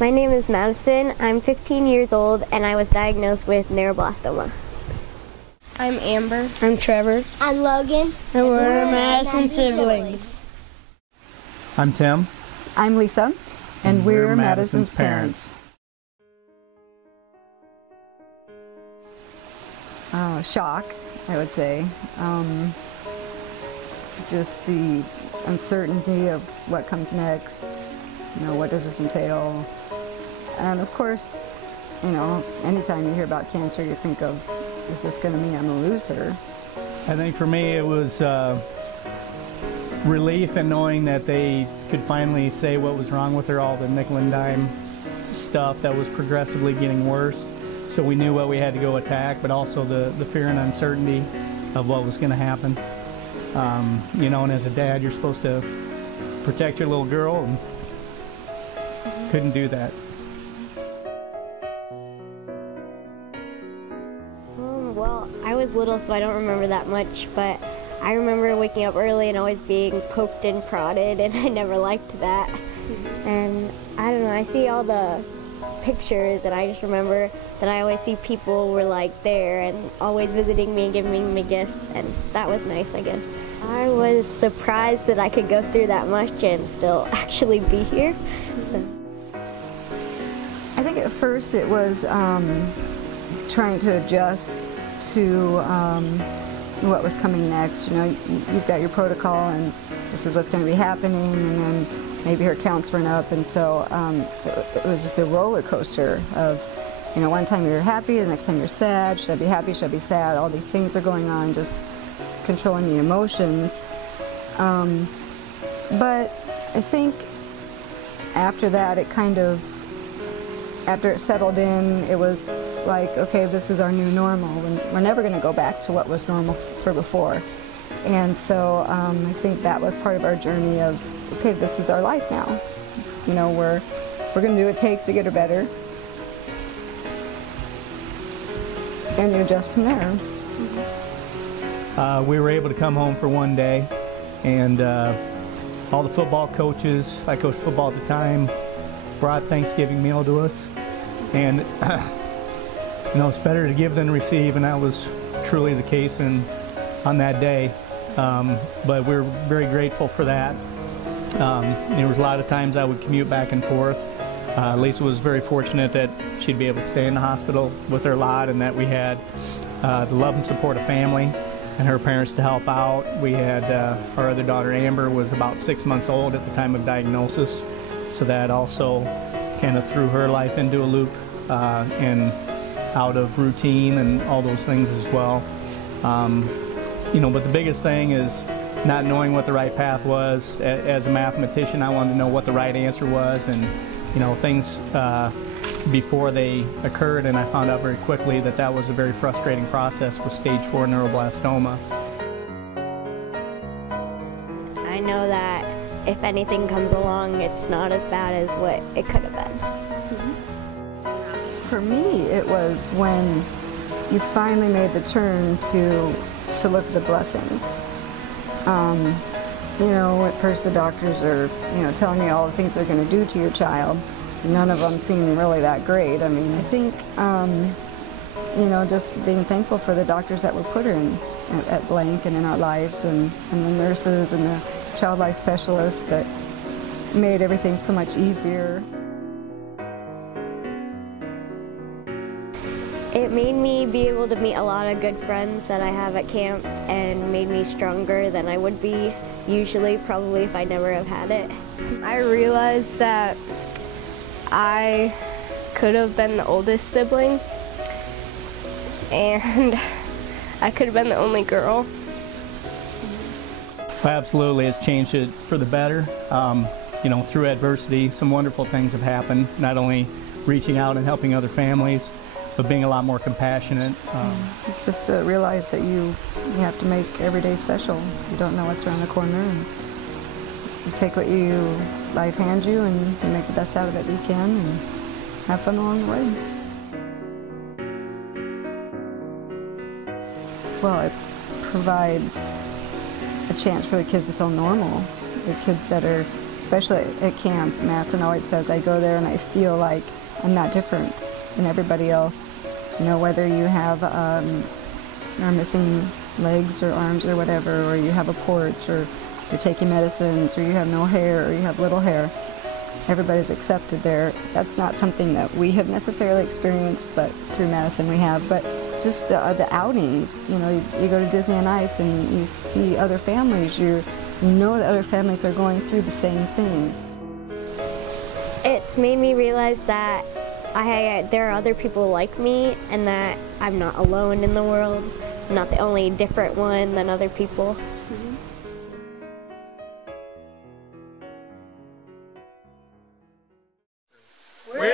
My name is Madison. I'm 15 years old and I was diagnosed with neuroblastoma. I'm Amber. I'm Trevor. I'm Logan. And we're Madison siblings. I'm Tim. I'm Lisa. And we're Madison's parents. Shock, I would say. Just the uncertainty of what comes next. You know, what does this entail? And of course, you know, anytime you hear about cancer, you think of, is this going to mean I'm going to lose her? I think for me it was relief in knowing that they could finally say what was wrong with her, all the nickel and dime stuff that was progressively getting worse. So we knew what we had to go attack, but also the fear and uncertainty of what was going to happen. You know, and as a dad, you're supposed to protect your little girl, and couldn't do that. Well, I was little, so I don't remember that much, but I remember waking up early and always being poked and prodded, and I never liked that. And I don't know, I see all the pictures, and I just remember that I always see people were like there and always visiting me and giving me gifts, and that was nice, I guess. I was surprised that I could go through that much and still actually be here. So. I think at first it was trying to adjust to what was coming next. You know, you've got your protocol and this is what's going to be happening, and then maybe her counts went up, and so it was just a roller coaster of, you know, one time you're happy, the next time you're sad. Should I be happy? Should I be sad? All these things are going on, just controlling the emotions. But I think after that, it kind of, after it settled in, it was like, okay, this is our new normal. We're never going to go back to what was normal for before. And so I think that was part of our journey of, okay, this is our life now. You know, we're going to do what it takes to get her better. And you adjust from there. We were able to come home for one day, and all the football coaches, I coached football at the time, brought Thanksgiving meal to us. And you know, it's better to give than receive, and that was truly the case on that day. But we're very grateful for that. There was a lot of times I would commute back and forth. Lisa was very fortunate that she'd be able to stay in the hospital with her lot, and that we had the love and support of family and her parents to help out. We had our other daughter Amber was about 6 months old at the time of diagnosis, so that also kind of threw her life into a loop and out of routine and all those things as well. You know, but the biggest thing is not knowing what the right path was. As a mathematician, I wanted to know what the right answer was, and you know, things before they occurred, and I found out very quickly that that was a very frustrating process with stage 4 neuroblastoma. I know that if anything comes along, it's not as bad as what it could have been. For me, it was when you finally made the turn to look at the blessings. You know, at first the doctors are, you know, telling you all the things they're going to do to your child. None of them seem really that great. I mean, I think, you know, just being thankful for the doctors that were put in at Blank and in our lives, and the nurses and the child life specialists that made everything so much easier. It made me be able to meet a lot of good friends that I have at camp, and made me stronger than I would be usually, probably if I never have had it. I realized that I could have been the oldest sibling, and I could have been the only girl. Absolutely, it's changed it for the better. You know, through adversity, some wonderful things have happened, not only reaching out and helping other families, but being a lot more compassionate. It's just to realize that you have to make every day special. You don't know what's around the corner, and you take what life hands you, and you make the best out of it you can, and have fun along the way. Well, it provides a chance for the kids to feel normal. The kids that are especially at camp. Madison always says, I go there and I feel like I'm not different than everybody else. You know, whether you have are missing legs or arms or whatever, or you have a porch, or you're taking medicines, or you have no hair, or you have little hair. Everybody's accepted there. That's not something that we have necessarily experienced, but through Madison we have. But just the outings, you know, you go to Disney on Ice and you see other families. You know that other families are going through the same thing. It's made me realize that there are other people like me, and that I'm not alone in the world. I'm not the only different one than other people. We're